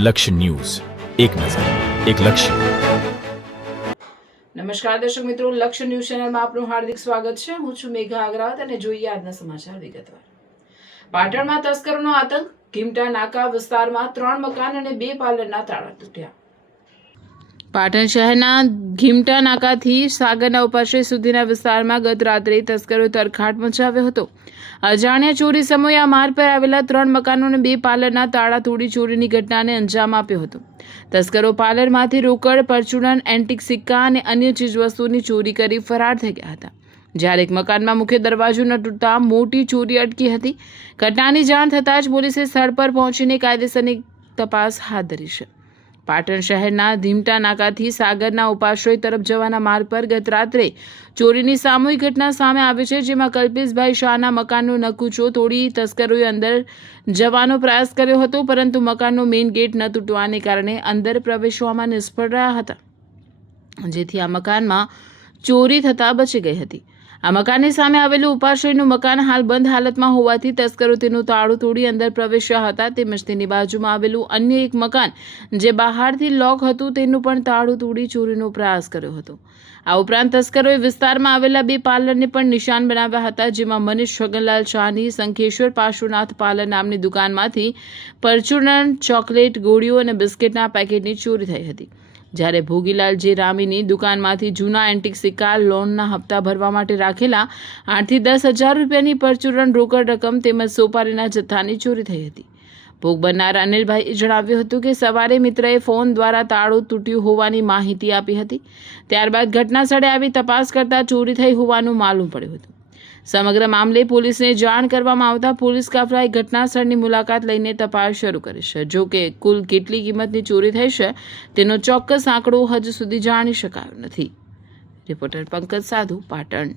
લક્ષ્ય ન્યૂઝ, એક નજર, એક લક્ષ્ય. નમસ્કાર દર્શક મિત્રો, લક્ષ્ય ન્યૂઝ ચેનલમાં આપનું હાર્દિક સ્વાગત છે. હું છું મેઘા અગ્રવાલ અને જોઈએ આજના સમાચાર વિગતવાર. પાટણમાં તસ્કરોનો આતંક. ઘીમટા નાકા વિસ્તારમાં 3 મકાન અને 2 પાર્લરના તાળા તૂટ્યા. પાટણ શહેરના ઘીમટા નાકાથી સાગરના ઉપાશ્રય સુધીના વિસ્તારમાં ગત રાત્રે તસ્કરોએ તરખાટ મચાવ્યો હતો. અજાણ્યા ચોરી સમયે આ માર્ગ પર આવેલા 3 મકાનો અને 2 પાર્લરના તાળા તોડી ચોરીની ઘટનાને અંજામ આપ્યો હતો. તસ્કરો પાર્લરમાંથી રોકડ, પરચુરણ, એન્ટિક સિક્કા અને અન્ય ચીજવસ્તુઓની ચોરી કરી ફરાર થઈ ગયા હતા. જ્યારે એક મકાનમાં મુખ્ય દરવાજો ન તૂટતા મોટી ચોરી અટકી હતી. ઘટનાની જાણ થતાં જ પોલીસે સ્થળ પર પહોંચીને કાયદેસરની તપાસ હાથ ધરી છે. પાટણ શહેરના ઘીમટા નાકાથી સાગરના ઉપાશ્રય તરફ જવાના માર્ગ પર ગત રાત્રે ચોરીની સામૂહિક ઘટના સામે આવી છે, જેમાં કલ્પેશભાઈ શાહના મકાનનો નકુચો તોડી તસ્કરોએ અંદર જવાનો પ્રયાસ કર્યો હતો, પરંતુ મકાનનો મેઇન ગેટ ન તૂટવાને કારણે અંદર પ્રવેશવામાં નિષ્ફળ રહ્યા હતા, જેથી આ મકાનમાં ચોરી થતાં બચી ગઈ હતી. આ મકાનની સામે આવેલું ઉપાશ્રયનું મકાન હાલ બંધ હાલતમાં હોવાથી તસ્કરો તેનું તાળું તોડી અંદર પ્રવેશ્યા હતા. તેમજ તેની બાજુમાં આવેલું અન્ય એક મકાન જે બહારથી લોક હતું તેનું પણ તાળું તોડી ચોરીનો પ્રયાસ કર્યો હતો. આ ઉપરાંત તસ્કરોએ વિસ્તારમાં આવેલા 2 પાર્લરને પણ નિશાન બનાવ્યા હતા, જેમાં મનીષ છગનલાલ શાહની શંખેશ્વર પાર્શ્વનાથ પાર્લર નામની દુકાનમાંથી પરચુરણ, ચોકલેટ, ગોળીઓ અને બિસ્કિટના પેકેટની ચોરી થઈ હતી. જ્યારે ભોગીલાલ જે રામીની દુકાનમાંથી જૂના એન્ટિક સિક્કા, લોનના હપ્તા ભરવા માટે રાખેલા 8 થી 10 હજાર રૂપિયાની પરચુરણ, રોકડ રકમ તેમજ સોપારીના જથ્થાની ચોરી થઈ હતી. ભોગ બનનાર અનિલભાઈએ જણાવ્યું હતું કે સવારે મિત્રએ ફોન દ્વારા તાળું તૂટ્યું હોવાની માહિતી આપી હતી. ત્યારબાદ ઘટના સ્થળે આવી તપાસ કરતા ચોરી થઈ હોવાનું માલુમ પડ્યું હતું. સમગ્ર મામલે પોલીસને જાણ કરવામાં આવતા પોલીસ કાફલાએ ઘટના સ્થળની મુલાકાત લઈને તપાસ શરૂ કરી છે. જો કે કુલ કેટલી કિંમતની ચોરી થઈ છે તેનો ચોક્કસ આંકડો હજુ સુધી જાણી શકાયો નથી. રિપોર્ટર પંકજ સાધુ, પાટણ.